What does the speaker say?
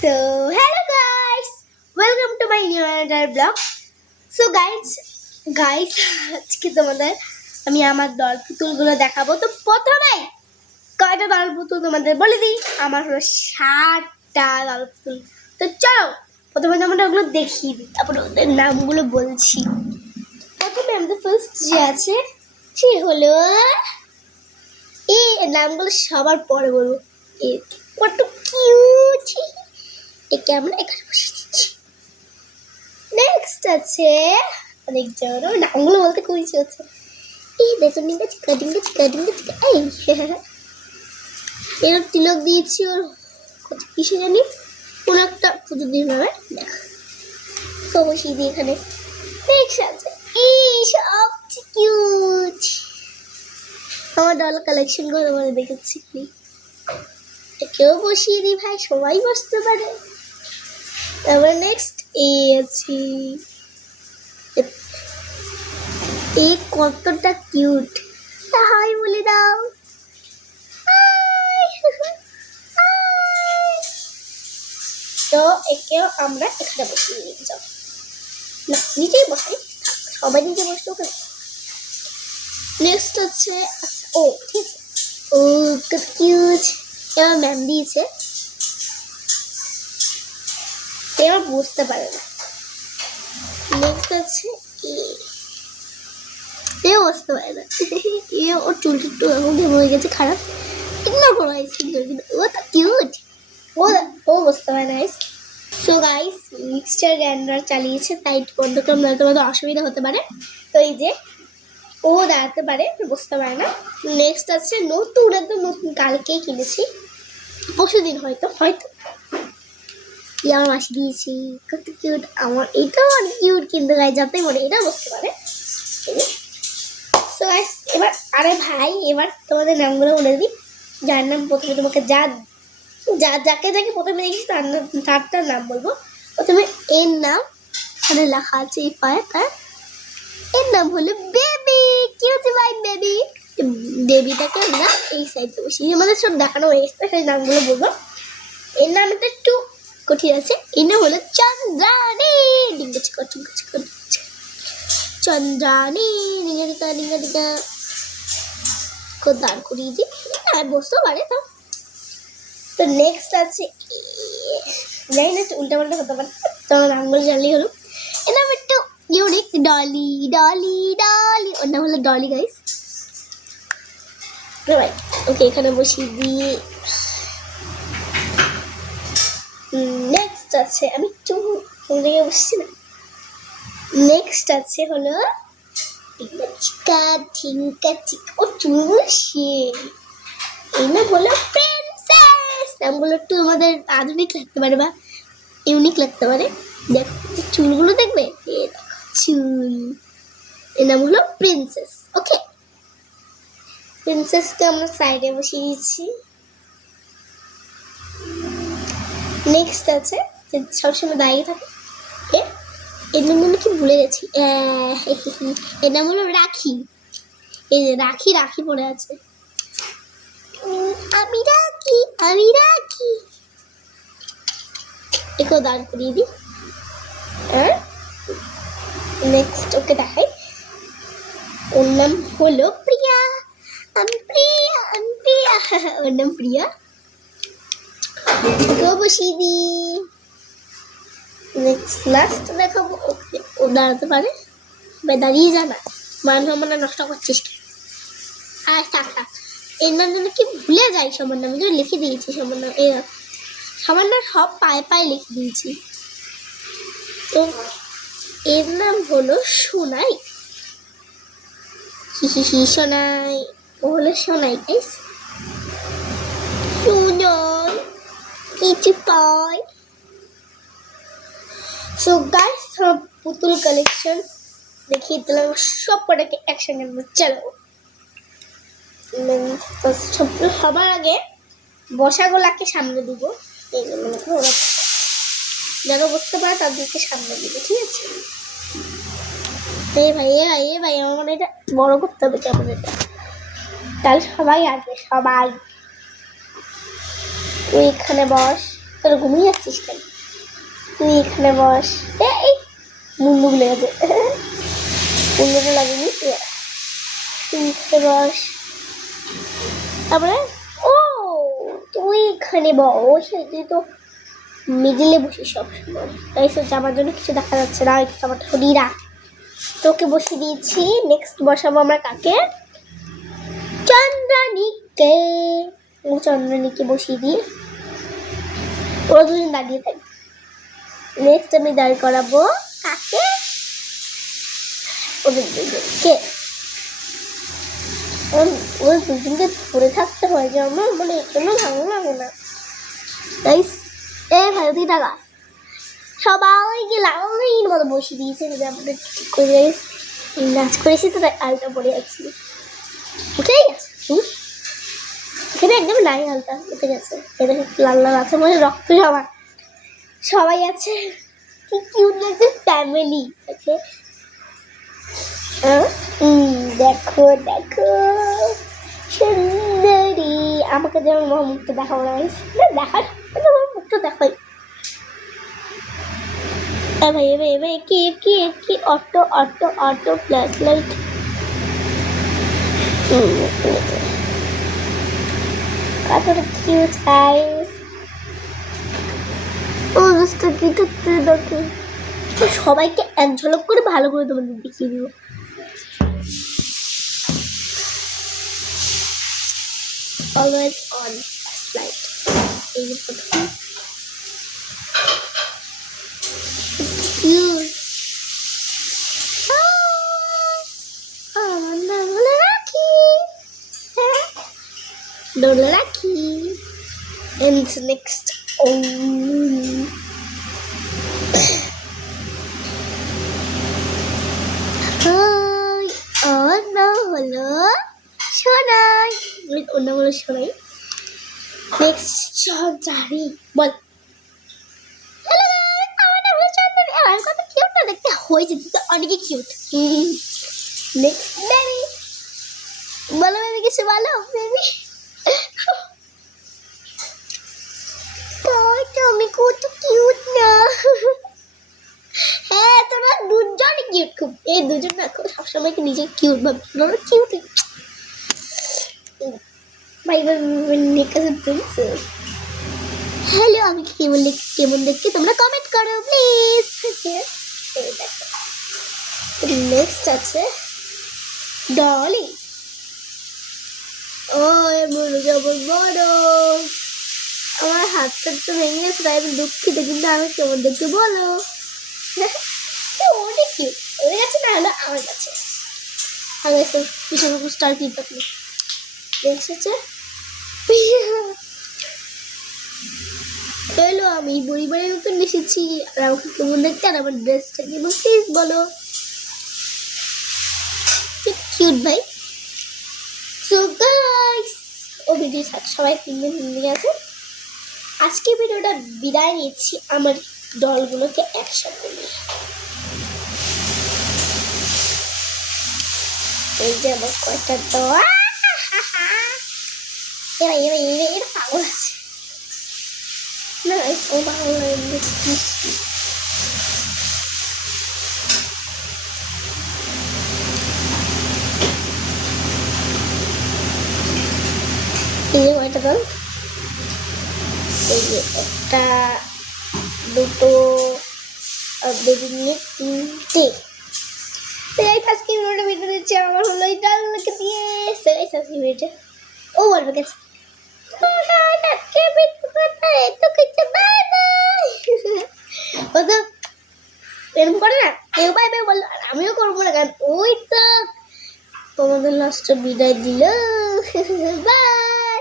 So, hello guys, welcome to my new another vlog. So guys, আজকে তোমাদের আমি আমার দল পুতুলগুলো দেখাবো। তো প্রথমে কয়টা দল পুতুল তোমাদের বলে দিই। আমার হলো 7টা দল পুতুল। তো চলো প্রথমে তোমরা ওগুলো দেখিয়ে দিই, তারপরে ওদের নামগুলো বলছি। প্রথমে আমাদের ফার্স্ট যে আছে সে হলো এই নামগুলো সবার পরে বলবো। কত কিউট, একে আমরা এখানে বসে দিচ্ছি। নেক্সট আছে অনেক জন, নামগুলো বলতে খুবই ইচ্ছে হচ্ছে। এই দেখো ডিঙ্গা চিকা ডিঙ্গা চিকা ডিঙ্গা চিকা, এই এর তিলক দিয়েছি ওর কত কিসে জানি, কোনো একটা পুজো দিন হবে দেখ তো বসিয়ে দিই এখানে। নেক্সট আছে এই সব কিউট, আমার ডল কালেকশন করে বলে দেখেছি কি কেউ বসিয়ে দিই ভাই, সবাই বসতে পারে। তারপর নেক্সট আছে এই কতটা কিউট, হাই বলে দাও। তো একেও আমরা এখানে বসিয়ে নিয়ে যাও, না নিচেই বসাই, সবাই নিচে বসতে ওখানে। নেক্সট হচ্ছে ও ঠিক আছে, ও কত কিউট, এবার ম্যাম দিয়েছে, এবার বুঝতে পারে না। নেক্সট আছে এ বুঝতে পারে না, এ ওর চুলটা একটু এখন হয়ে গেছে খারাপ, ইগনোর করো গাইস, ও তো কিউট, ও বুঝতে পারে না guys. So guys mixture grinder চালিয়েছে তাই বন্ধ করলাম, না তোমাদের অসুবিধা হতে পারে। তো এই যে ও দাঁড়াতে পারে, বুঝতে পারে না। নেক্সট আছে নতুন, একদম নতুন, কালকেই কিনেছি, পরশু দিন হয়তো আমার মাসি দিয়েছি, কত কিউট। আমার এটাও অনেক কিউট, কিন্তু গাইস যাতে মনে এটা বুঝতে পারে। সো গাইস এবার আরে ভাই এবার তোমাদের নামগুলো বলে দিই। যার নাম প্রথমে তোমাকে যাকে প্রথমে দেখিস তার নাম বলবো। প্রথমে এর নাম এখানে লেখা আছে এই পায়ে, তার এর নাম হলো বেবি। কি হচ্ছে ভাই বেবি, বেবিটাকে আমরা এই সাইডে বসি, আমাদের সব দেখানো হয়ে গেছে, সেই নামগুলো বলবো। এর নামটা একটু কঠিন আছে, এর নাম হলো চন্দ্রানী। ডিঙ্গা চিকা ডিঙ্গা চিকা চন্দ্রানী, ডিঙ্গা ডিঙ্গা ডিঙ্গা ডিঙ্গা খুব দাঁড় করিয়ে দিই, বসতেও পারে তো। তো নেক্সট আছে জানি না উল্টা পাল্টা হতে পারে, তোমার নামগুলো জানলেই হলো। এর নাম একটু ইউনিক, ডলি ডলি ডলি, ওর নাম হলো ডলি গাইস। ওকে এখানে বসিয়ে দিয়ে নেক্সট আছে, আমি একটু কোন জায়গায় বসছি না। নেক্সট আছে হলো চিকা ঠিঙ্কা চিকা, ও চুলগুলো সে, এই নাম হলো প্রিন্সেস। নামগুলো একটু আমাদের আধুনিক লাগতে পারে বা ইউনিক লাগতে পারে। দেখো চুলগুলো দেখবে, চুল, এর নাম হলো প্রিন্সেস। ওকে প্রিন্সেসকে আমরা সাইডে বসিয়ে দিচ্ছি। নেক্সট আছে সবসময় দাঁড়িয়ে থাকে, এর নাম কি ভুলে গেছি, এর নাম হলো রাখি। এই যে রাখি রাখি পড়ে আছে, আমি রাখি আমি রাখি, একেও দাঁড় করিয়ে দিই। নেক্সট ওকে দেখাই, ওর নাম হলো প্রিয়া, আমি প্রিয়া আমি প্রিয়া, ওর নাম প্রিয়া, ওকেও বসিয়ে দিই। নেক্সট লাস্ট দেখাবো, ওকে ও দাঁড়াতে পারে, দাঁড়িয়ে যা না, মান সম্মান নষ্ট করছিস। আর থাক এর নাম যেন কি ভুলে যাই, সবার নামে যে লিখে দিয়েছি, সবার নাম এর সবার নাম সব পায়ে পায়ে লিখে দিয়েছি। তো এর নাম হলো সোনাই, সোনাই, ও হলো সোনাই গাইস। সুজন কিছু পাই। সো গাইস সব পুতুল কালেকশন দেখিয়ে দিলাম, সব কটাকে একসঙ্গে চলো। সবার আগে বসাগোলাকে সামনে দিব, যারা বসতে পারে তাদেরকে সামনে দিব, ঠিক আছে। এই ভাই আমার মানে এটা বড় করতে হবে কেমন, এটা তাহলে সবাই আসবে, সবাই তুই এখানে বস, তোর ঘুমিয়ে যাচ্ছিস কেন? তুই এখানে বস। এই মুন্ডু গুলে গেছে, মুন্ডুটা লাগেনি। তুই এখানে বস। তারপরে ও তুই এখানে বস, তুই তো মিডিলে বসিস সবসময়, তাই আমার জন্য কিছু দেখা যাচ্ছে না। আমার শরীরা তোকে বসিয়ে দিয়েছি। নেক্সট বসাবো আমরা কাকে? চন্দ্রানীকে। চন্দ্রানীকে বসিয়ে দিই, ওরা দুজন দাঁড়িয়ে থাকি। নেক্সট আমি দাঁড় করাবো কাকে? ওদের দুজনকে। ওই দুজনকে ধরে থাকতে হয় যে আমার মানে কোনো ভালো লাগে না। তাই ভারতী টাকা সবাইকে লাইন মতো বসিয়ে দিয়েছে। আমাদের ঠিক করে নাচ করেছি তো, তাই আলটা পরে যাচ্ছি। উঠে গেছে এখানে একদম নাই, আলটা উঠে গেছে। এটা লাল লাল আছে মানে রক্ত সবার সবাই আছে। কি কিউট লাগছে ফ্যামিলি। দেখো দেখো সুন্দরী। আমাকে যেমন আমার মুখটা দেখাবো না, দেখার আমার মুখটা দেখাই। ভাই এবার এবার কি কি কি auto auto auto flash light. কতটা কিউট গাইস। ও দোস্ত কি করতে দেখো, সবাইকে এক ঝলক করে ভালো করে তোমাদের দেখিয়ে দিব। Always on light. এই যে প্রথম আমার নাম হলো রাখি, ডোলে রাখি। And next ওর নাম হলো সোনাই। ওর নাম হলো সোনাই। নেক্সট চন্দ্রানী বল। আমার নাম হলো চন্দ্রানী। আমার কত কিউট না দেখতে হয়েছে, তো অনেকই কিউট। নেক্সট বেবি বলো, বেবি কিছু বলো বেবি। তুমি কত কিউট না। হ্যাঁ তোমরা দুজনই কিউট খুব। এই দুজন না খুব সবসময় নিজে কিউট ভাবে, কিউট। হ্যালো, আমি কেমন দেখছি তোমরা কমেন্ট করো প্লিজ। নেক্সট আছে ডলি। ও বড় যাবো বড়। আমার হাতটা তো ভেঙে গেছে, তাই আমি দুঃখিত, কিন্তু আমি কেমন দেখতে বলো। অনেক কিউট। ওদের কাছে না হলো আমার কাছে। আমি তো পিছনে স্টার কিট দেখি দেখছে। হ্যালো, আমি পরিবারের মতন এসেছি। আর আমাকে কেমন দেখতে, আর আমার ড্রেসটা কেমন প্লিজ বলো। কিউট ভাই। সো গাইস, ও ভিডিও সবাই কিনবে আছে। আজকে ভিডিওটা বিদায় নিচ্ছি আমার ডলগুলোকে একসাথে নিয়ে। এই যে আমার কয়টা দোয়া। এবার পাগল আছে না, ও পাগল এই যে কয়টা দল। এই যে একটা দুটো বেবি নিয়ে তিনটে। আজকে ভিডিওটা বেঁধে দিচ্ছি আমার হলো এই ডালকে দিয়ে। আজকে ভিডিওটা ও বলবে গেছে ও তো এরকম করে না, কেউ বাই বাই বললো, আর আমিও করবো না, কারণ ওই তো তোমাদের লাস্টে বিদায় দিল। বাই।